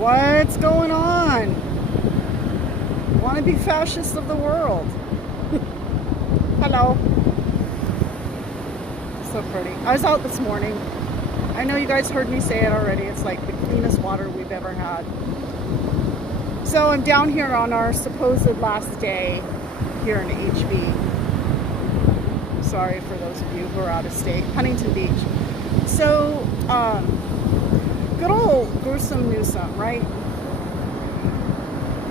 What's going on? Want to be fascist of the world? Hello. So pretty. I was out this morning. I know you guys heard me say it already. It's like the cleanest water we've ever had. So I'm down here on our supposed last day here in HB. Sorry for those of you who are out of state. Huntington Beach. So, good old Gavin Newsom, right?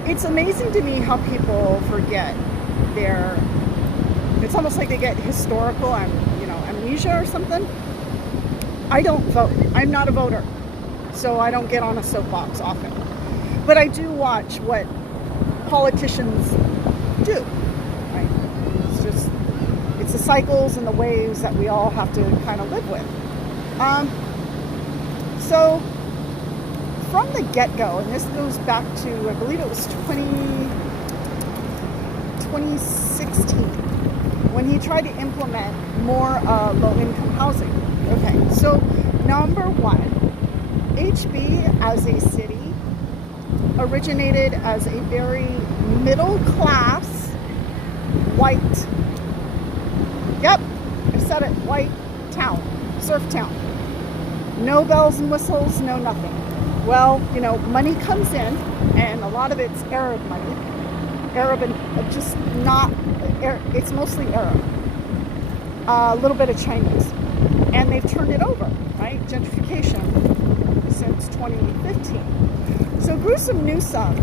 It's amazing to me how people forget it's almost like they get historical and, amnesia or something. I don't vote. I'm not a voter. So I don't get on a soapbox often. But I do watch what politicians do, right? It's the cycles and the waves that we all have to kind of live with. So from the get-go, and this goes back to, I believe it was 2016, when he tried to implement more low-income housing. Okay, so number one, HB as a city originated as a very middle-class, white, yep, I said it, white town, surf town. No bells and whistles, no nothing. Well, money comes in, and a lot of it's Arab money. Arab and just not, it's mostly Arab. A little bit of Chinese. And they've turned it over, right? Gentrification since 2015. So Gavin Newsom,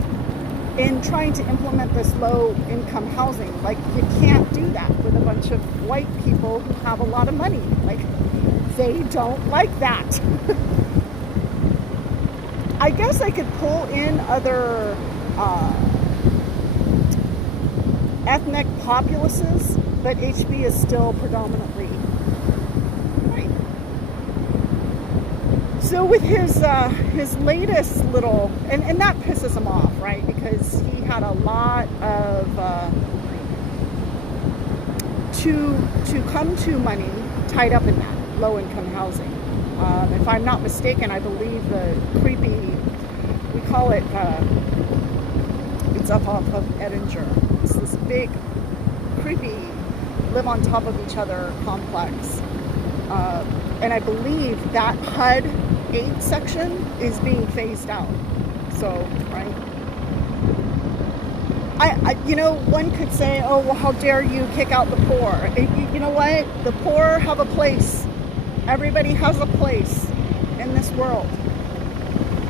in trying to implement this low-income housing, you can't do that with a bunch of white people who have a lot of money. They don't like that. I guess I could pull in other ethnic populaces, but HB is still predominantly white. So with his latest little, and that pisses him off, right? Because he had a lot of to come to money tied up in that low-income housing. If I'm not mistaken, I believe the creepy, we call it, it's up off of Edinger. It's this big, creepy, live on top of each other complex. And I believe that HUD 8 section is being phased out. So, right? One could say, oh, well, how dare you kick out the poor? You know what? The poor have a place. Everybody has a place in this world.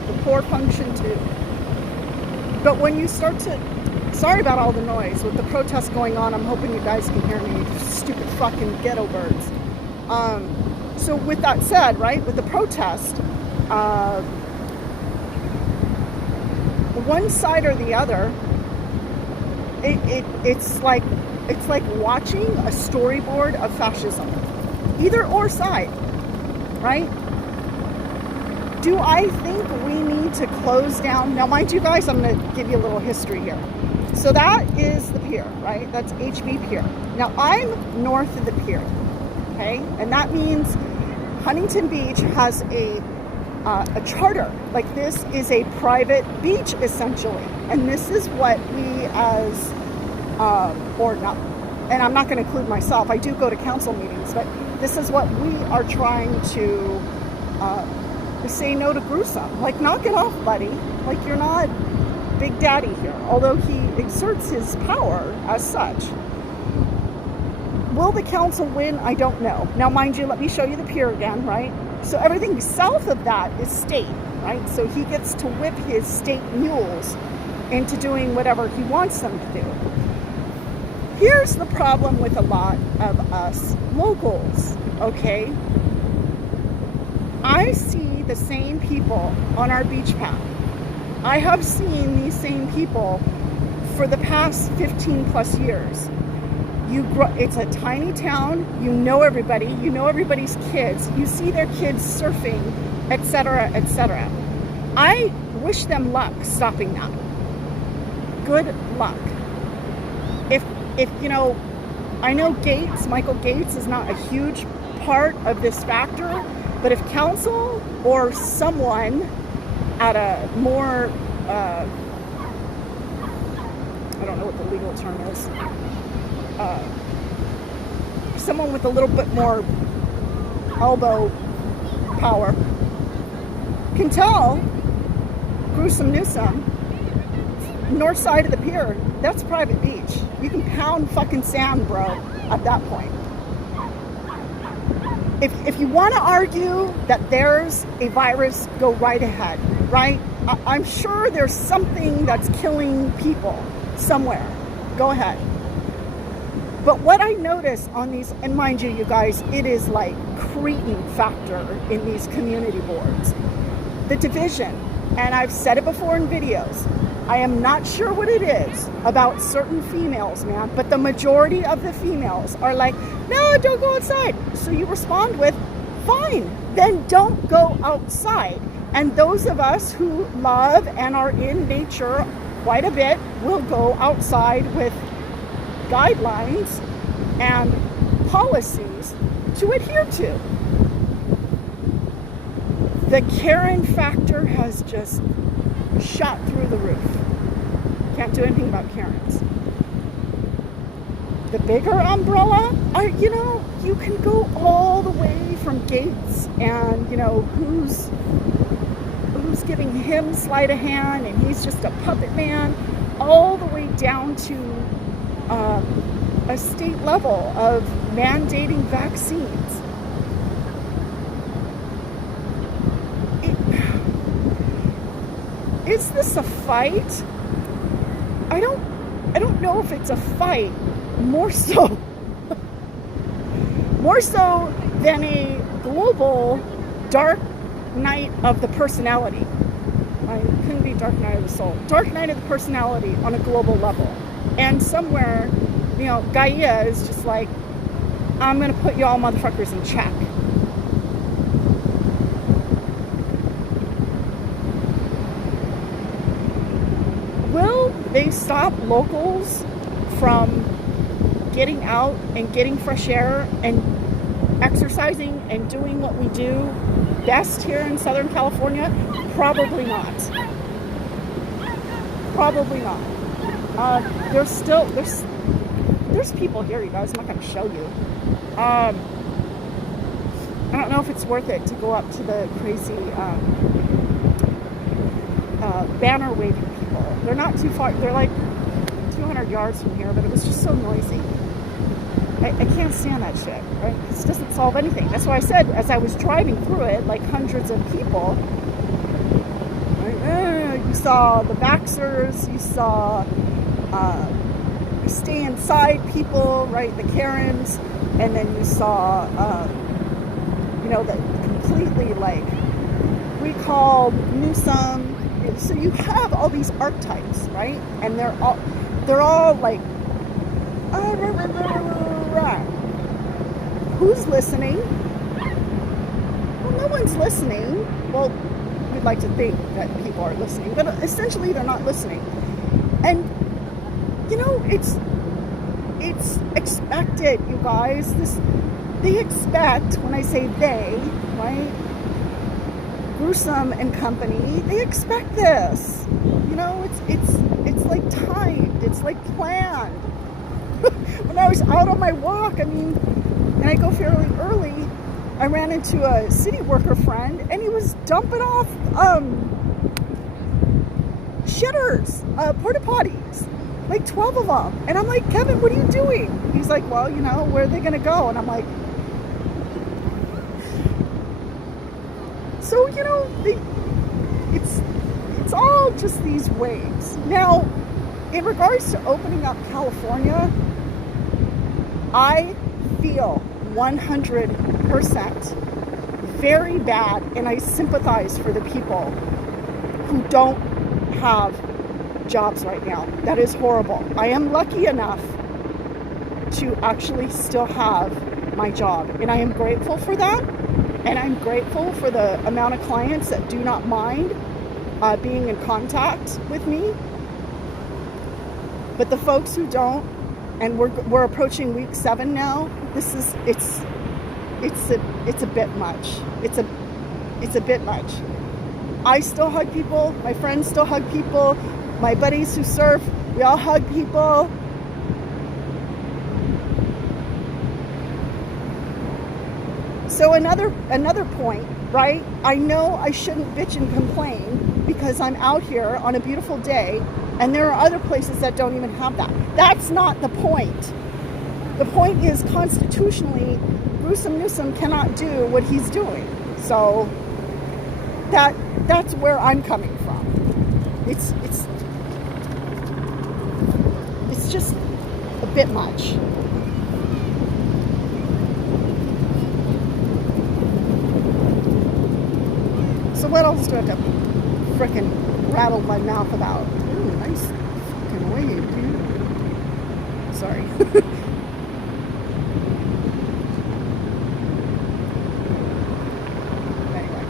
The poor function too. But when you start to, sorry about all the noise with the protests going on, I'm hoping you guys can hear me, stupid fucking ghetto birds. So with that said, right, with the protest, one side or the other, it's like watching a storyboard of fascism. Either or side, right? Do I think we need to close down? Now, mind you guys, I'm going to give you a little history here. So that is the pier, right? That's HB Pier. Now, I'm north of the pier, okay? And that means Huntington Beach has a charter. This is a private beach, essentially. And this is what we as, or not, and I'm not going to include myself. I do go to council meetings, but this is what we are trying to say no to Newsom. Knock it off, buddy. You're not Big Daddy here, although he exerts his power as such. Will the council win? I don't know. Now, mind you, let me show you the pier again, right? So everything south of that is state, right? So he gets to whip his state mules into doing whatever he wants them to do. Here's the problem with a lot of us locals, okay? I see the same people on our beach path. I have seen these same people for the past 15 plus years. It's a tiny town, you know everybody, you know everybody's kids, you see their kids surfing, etc., etc. I wish them luck stopping that. Good luck. If I know Michael Gates is not a huge part of this factor, but if council or someone at a more, I don't know what the legal term is, someone with a little bit more elbow power can tell Gruesome Newsom, north side of the pier, that's private beach. You can pound fucking sand, bro, at that point. If you want to argue that there's a virus, go right ahead, right? I'm sure there's something that's killing people somewhere. Go ahead. But what I notice on these, and mind you, you guys, it is like cretin factor in these community boards. The division, and I've said it before in videos, I am not sure what it is about certain females, man, but the majority of the females are like, no, don't go outside. So you respond with, fine, then don't go outside. And those of us who love and are in nature quite a bit will go outside with guidelines and policies to adhere to. The Karen factor has just shot through the roof. Can't do anything about Karens. The bigger umbrella, you can go all the way from Gates and, who's giving him sleight of hand and he's just a puppet man, all the way down to a state level of mandating vaccines. Is this a fight? I don't know if it's a fight, more so than a global dark night of the personality. It couldn't be dark night of the soul. Dark night of the personality on a global level. And somewhere, Gaia is just like, I'm going to put you all motherfuckers in check. Will they stop locals from getting out and getting fresh air and exercising and doing what we do best here in Southern California? Probably not. Probably not. There's people here, you guys. I'm not going to show you. I don't know if it's worth it to go up to the crazy banner waving people. They're not too far. They're like 200 yards from here, but it was just so noisy. I can't stand that shit, right? This doesn't solve anything. That's why I said, as I was driving through it, like hundreds of people, right? You saw the vaxxers, you saw stay inside people, right? The Karens, and then you saw, the completely like recalled Newsom. So you have all these archetypes, right? And they're all like, who's listening? Well, no one's listening. Well, we'd like to think that people are listening, but essentially they're not listening. And it's expected, you guys. They expect, when I say they, right? Gruesome and company, they expect this. It's like timed. It's like planned. When I was out on my walk, and I go fairly early, I ran into a city worker friend, and he was dumping off shitters, porta potties, like 12 of them. And I'm like, Kevin, what are you doing? He's like, well, where are they going to go? And I'm like, so, it's all just these waves. Now, in regards to opening up California, I feel 100% very bad, and I sympathize for the people who don't have jobs right now. That is horrible. I am lucky enough to actually still have my job, and I am grateful for that, and I'm grateful for the amount of clients that do not mind being in contact with me. But the folks who don't, and we're approaching week 7 now. It's a bit much. It's a bit much. I still hug people. My friends still hug people. My buddies who surf, we all hug people. So another point, right? I know I shouldn't bitch and complain because I'm out here on a beautiful day and there are other places that don't even have that. That's not the point. The point is constitutionally, Newsom cannot do what he's doing. So that's where I'm coming from. It's just a bit much. So what else do I have to frickin' rattle my mouth about? Ooh, nice fucking wave, dude. Sorry. Anyway.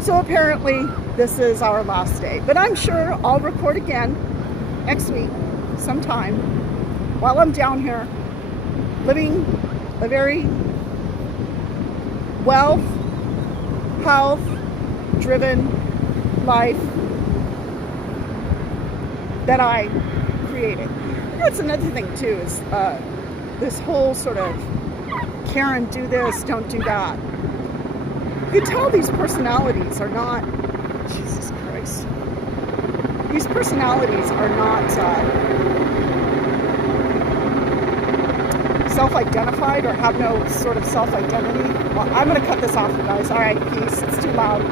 So apparently this is our last day. But I'm sure I'll record again next week sometime while I'm down here living a very wealth, health, driven life that I created. You know, it's another thing too is this whole sort of Karen, do this, don't do that. You can tell these personalities are not, Jesus Christ, these personalities are not self-identified or have no sort of self-identity. Well, I'm going to cut this off, you guys. All right, peace. It's too loud.